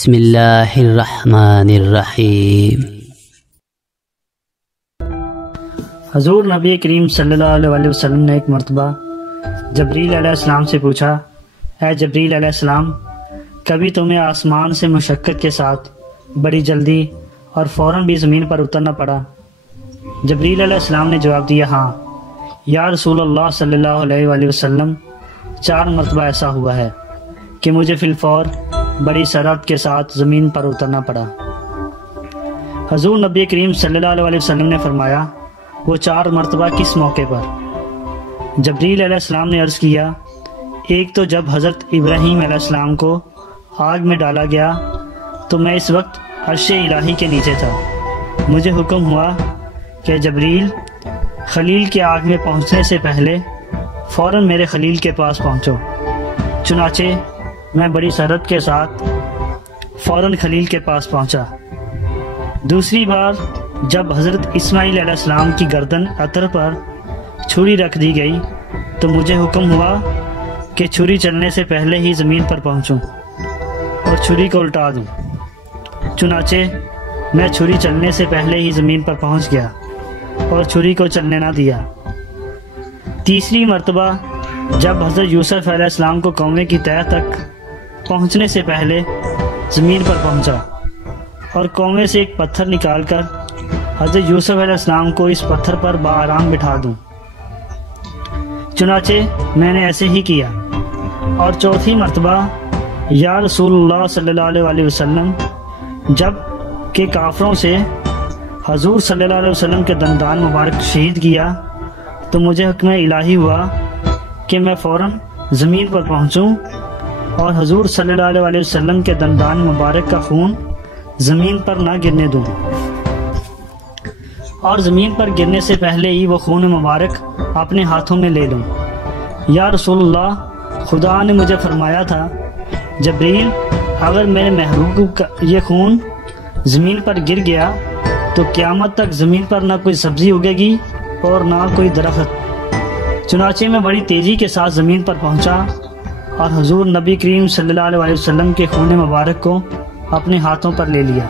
बिस्मिल्लाहिर्रहमानिर्रहीम। हजूर नबी करीम सल्लल्लाहु अलैहि वसल्लम ने एक मरतबा जबरील अलैहिस्सलाम से पूछा, ऐ जबरील अलैहिस्सलाम, कभी तुम्हें आसमान से मुशक्क़त के साथ बड़ी जल्दी और फ़ौरन भी ज़मीन पर उतरना पड़ा? जबरील अलैहिस्सलाम ने जवाब दिया, हाँ या रसूलल्लाह सल्लल्लाहु अलैहि वसल्लम, 4 मरतबा ऐसा हुआ है कि मुझे फिलफौर बड़ी सरहद के साथ ज़मीन पर उतरना पड़ा। हजूर नबी करीम सल्लल्लाहु अलैहि वसल्लम ने फरमाया, वो 4 मरतबा किस मौके पर? जबरील अलैहिस्सलाम ने अर्ज़ किया, एक तो जब हज़रत इब्राहीम अलैहिस्सलाम को आग में डाला गया तो मैं इस वक्त अर्श इलाही के नीचे था। मुझे हुक्म हुआ कि जबरील, खलील के आग में पहुंचने से पहले फ़ौरन मेरे खलील के पास पहुंचो। चुनाचे मैं बड़ी सरहद के साथ फ़ौरन खलील के पास पहुंचा। दूसरी बार जब हज़रत इस्माईल अलैहिस्सलाम की गर्दन अतर पर छुरी रख दी गई तो मुझे हुक्म हुआ कि छुरी चलने से पहले ही ज़मीन पर पहुंचूं और छुरी को उल्टा दूं। चुनाचे मैं छुरी चलने से पहले ही ज़मीन पर पहुंच गया और छुरी को चलने ना दिया। तीसरी मरतबा जब हज़रत यूसुफ अलैहिस्सलाम को कौवे की तह तक पहुंचने से पहले ज़मीन पर पहुंचा और कौवे से एक पत्थर निकालकर हज़रत यूसुफ अलैहिस्सलाम को इस पत्थर पर बाआराम बिठा दूं। चुनाचे मैंने ऐसे ही किया। और चौथी मरतबा या रसूलुल्लाह सल्लल्लाहु अलैहि वसल्लम, जब के काफरों से हजूर सल्लल्लाहु अलैहि वसल्लम के दंदान मुबारक शहीद किया तो मुझे हुक्म इलाही हुआ कि मैं फ़ौरन ज़मीन पर पहुंचूं और हजूर सल्लल्लाहु अलैहि वसल्लम के दंदान मुबारक का खून ज़मीन पर ना गिरने दूं और ज़मीन पर गिरने से पहले ही वो खून मुबारक अपने हाथों में ले लूं। या रसूलुल्लाह, खुदा ने मुझे फरमाया था, जबरील, अगर मेरे महबूब का ये खून ज़मीन पर गिर गया तो क़यामत तक ज़मीन पर ना कोई सब्ज़ी उगेगी और ना कोई दरख्त। चुनाचे मैं बड़ी तेज़ी के साथ ज़मीन पर पहुंचा और हजूर नबी करीम सल्लल्लाहु अलैहि वसल्लम के खून मुबारक को अपने हाथों पर ले लिया।